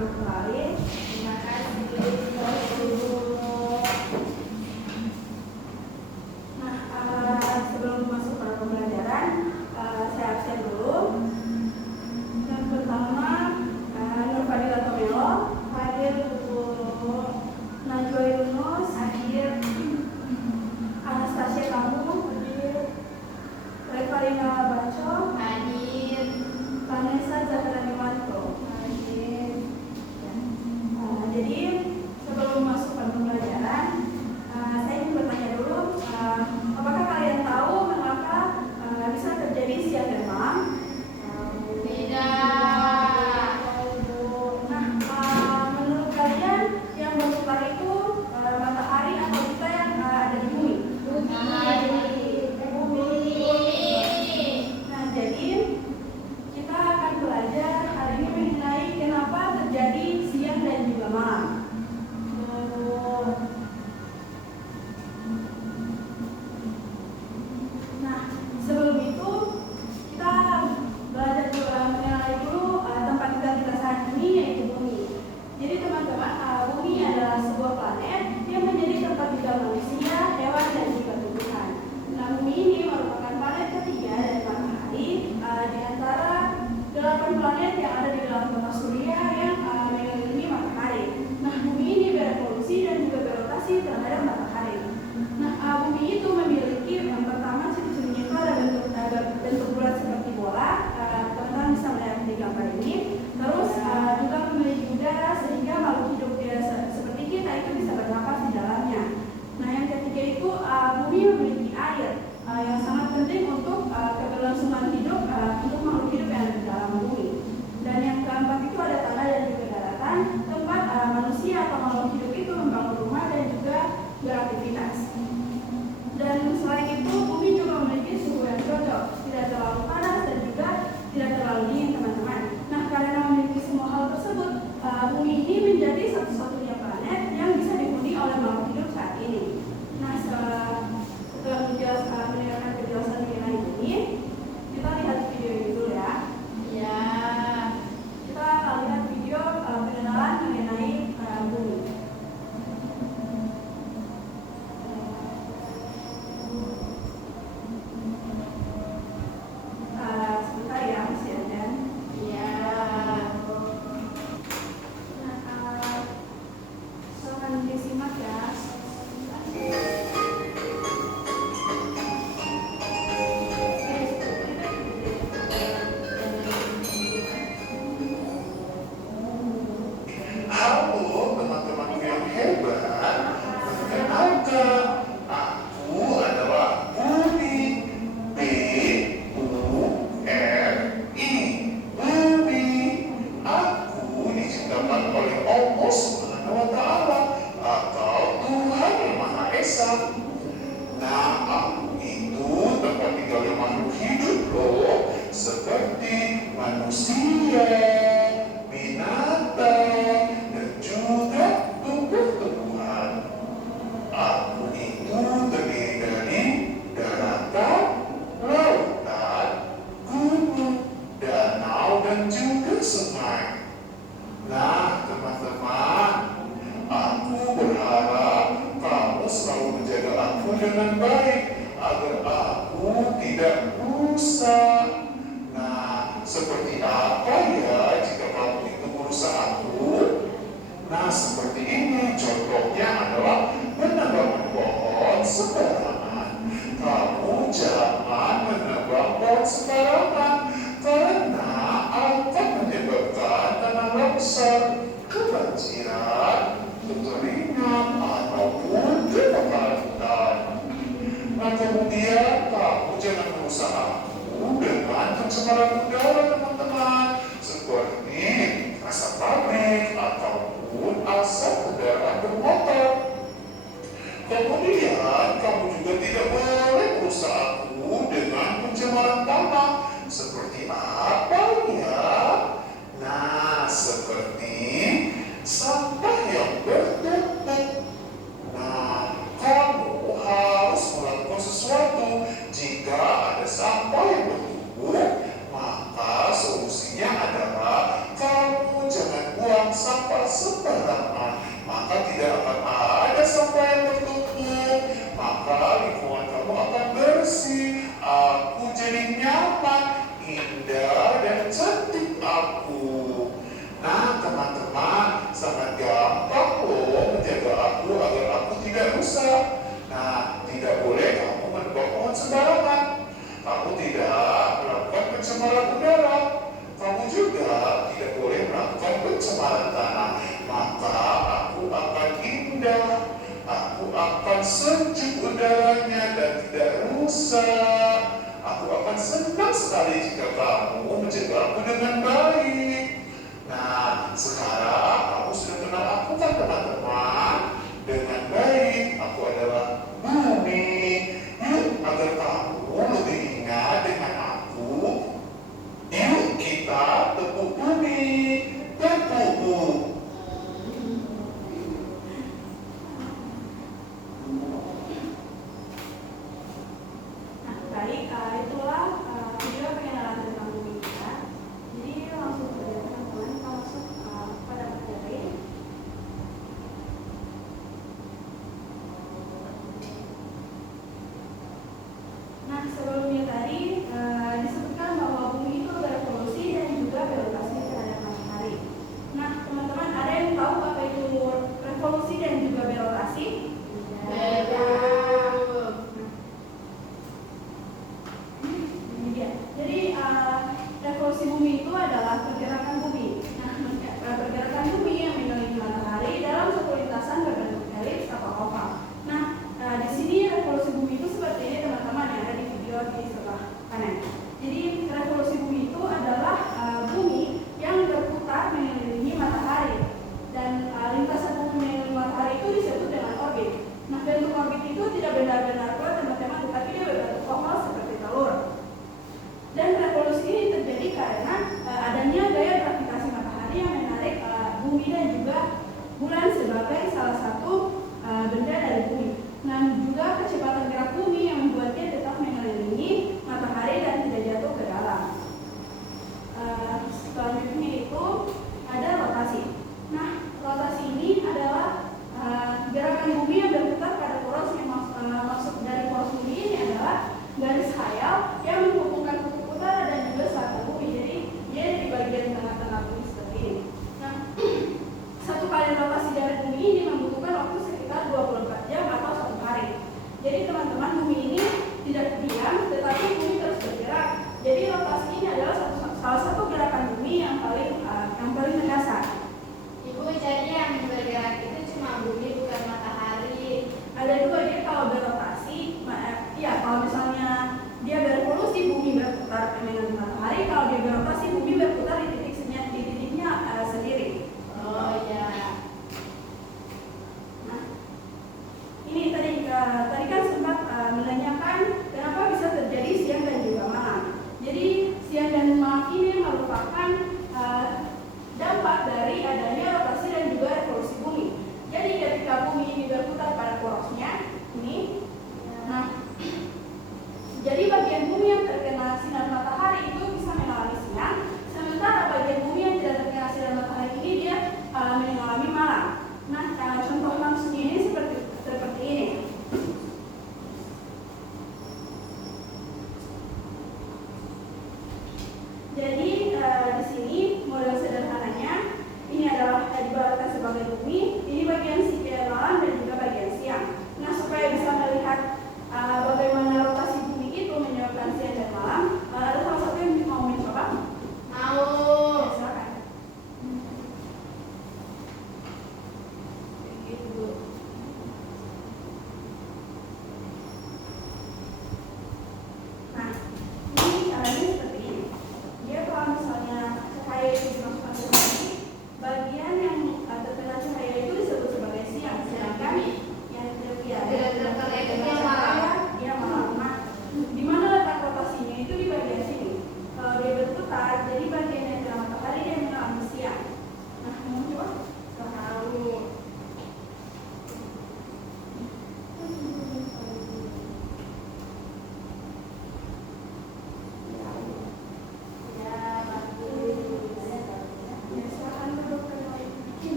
duduk kembali. Terima kasih. Nah, sebelum masuk pada pembelajaran, saya absen dulu. Yang pertama, Nur Fadila Tomelo, hadir. Bu Najwa Yunus, hadir. Anastasia Kamu, hadir. Revalina Baco, hadir. Vanessa Zakaraniwanto, hadir. Jadi sebelum masuk pada pembelajaran, saya ingin bertanya dulu, apakah kalian tahu mengapa bisa terjadi siang dan malam? Tidak. Nah, menurut kalian yang berputar itu matahari atau kita yang ada di bumi? Nah, jadi kita akan belajar hari ini mengenai kenapa terjadi siang dan juga malam. Nah, sebelum itu kita belajar mengenai dulu tempat tinggal kita saat ini, yaitu bumi. Jadi teman-teman, bumi adalah sebuah planet yang menjadi tempat tinggal manusia, hewan, dan juga tumbuhan. Nah, bumi ini merupakan planet ketiga dari matahari di antara 8 planet yang ada di dalam tata surya yang mengelilingi matahari. Nah, bumi ini berevolusi dan juga berotasi terhadap matahari. Nah, bumi itu memiliki yang pertama ciri-cirinya itu ada bentuk bulat seperti bola. Teman-teman bisa melihat di gambar ini. Terus juga memiliki udara sehingga makhluk hidup seperti kita itu bisa bernapas di dalamnya. Nah, yang ketiga itu bumi memiliki air yang sangat penting untuk keberlangsungan hidup untuk makhluk hidup yang ada di dalam bumi. Dan yang keempat itu ada tanah dan juga daratan, tempat manusia atau makhluk hidup itu membangun rumah dan juga beraktivitas. Dan selain itu, bumi juga memiliki suhu yang cocok, tidak terlalu panas dan juga tidak terlalu dingin, teman-teman. Nah, karena memiliki semua hal tersebut, bumi ini menjadi satu-satunya planet yang bisa dihuni oleh makhluk hidup saat ini. Nah, setelah mendengarkan penjelasan mengenai bumi, kita lihat video ini dulu ya. Ya, kita akan lihat video pengenalan mengenai bumi. Sebentar ya, masih ada. Ya. Nah, silakan disimak ya. Halo teman-temanku yang hebat, perkenalkan, aku adalah Bumi, B-U-R-I, Bumi. Aku diciptakan oleh Allah Subhanahu wa Ta'ala atau Tuhan Yang Maha Esa. Nah, aku itu tempat tinggalnya makhluk hidup loh, seperti manusia, binatang, dan juga tumbuh-tumbuhan. Aku itu terdiri dari daratan, lautan, gunung, danau, dan juga sungai. Nah, teman-teman, aku berharap kamu selalu menjaga aku dengan baik agar aku tidak rusak. Nah, seperti apa ya jika kamu itu merusak aku? Nah, seperti ini contohnya adalah menebang pohon sembarangan. Kamu jangan menebang pohon sembarangan karena akan menyebabkan tanah longsor, kebanjiran, kekeringan, ataupun kebakaran hutan. Nah, kemudian kamu jangan merusak aku dengan pencemaran udara, teman-teman, seperti asap pabrik ataupun asap kendaraan bermotor. Kemudian kamu juga tidak boleh merusak aku dengan pencemaran tanah. Seperti apa ya? Nah, seperti sampah yang bertumpuk. Nah, kamu harus melakukan sesuatu jika ada sampah yang bertumpuk. Maka solusinya adalah kamu jangan buang sampah juga tidak boleh melakukan pencemaran tanah, maka aku akan indah, aku akan sejuk udaranya dan tidak rusak. Aku akan senang sekali jika kamu menjagaku dengan baik. Nah, sekarang kamu sudah kenal aku kan teman-teman? Dengan baik, aku adalah Bumi. Yuk, agar kamu lebih ingat dengan aku, yuk kita tepuk bumi, tepuk bumi. Nah, baik, itulah video perkenalan tentang bumi kita. Jadi langsung saja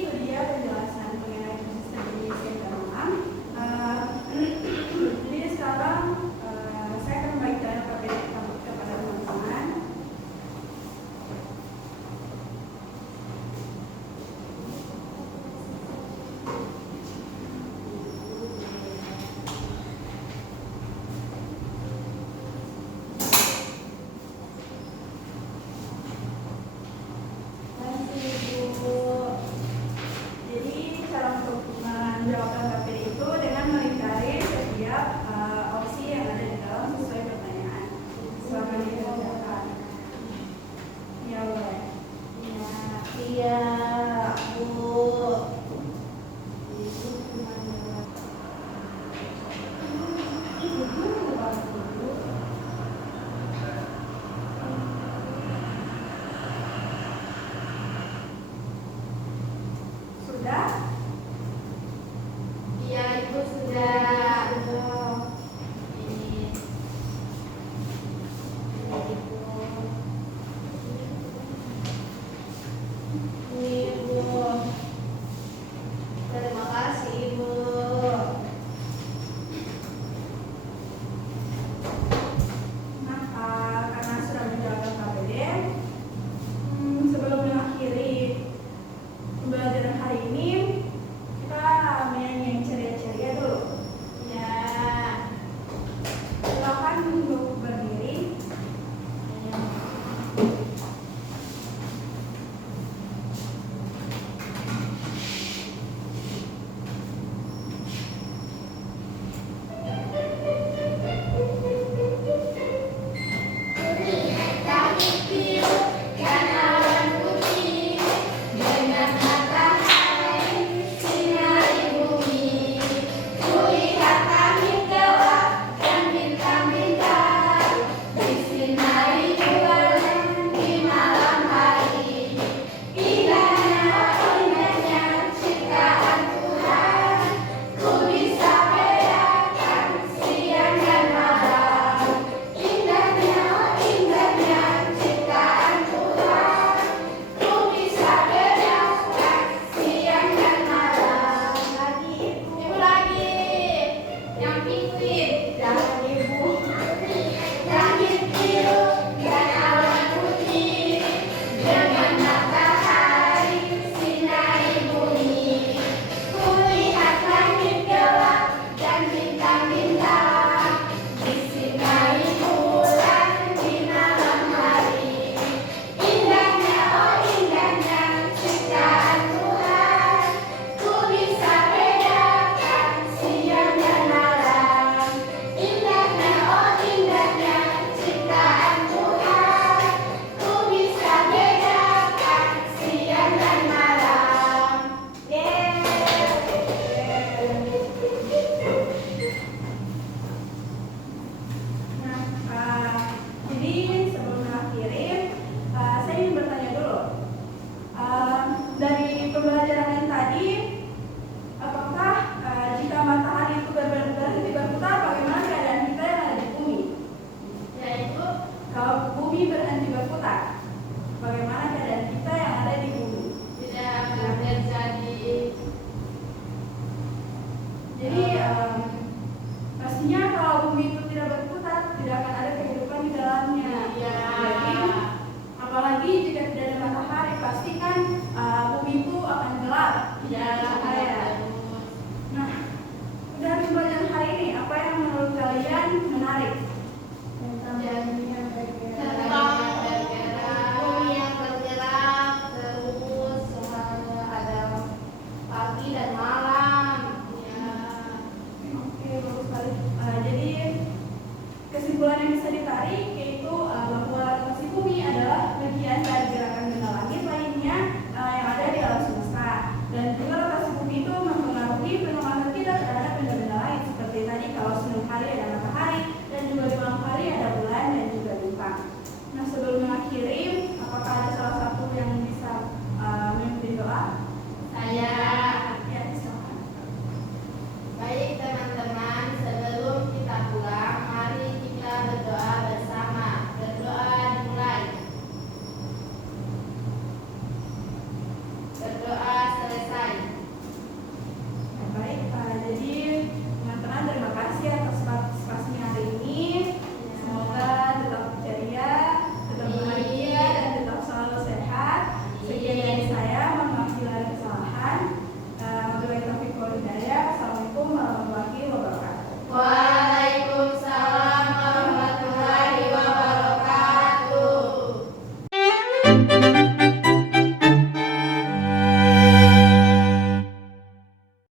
itu dia penjelasan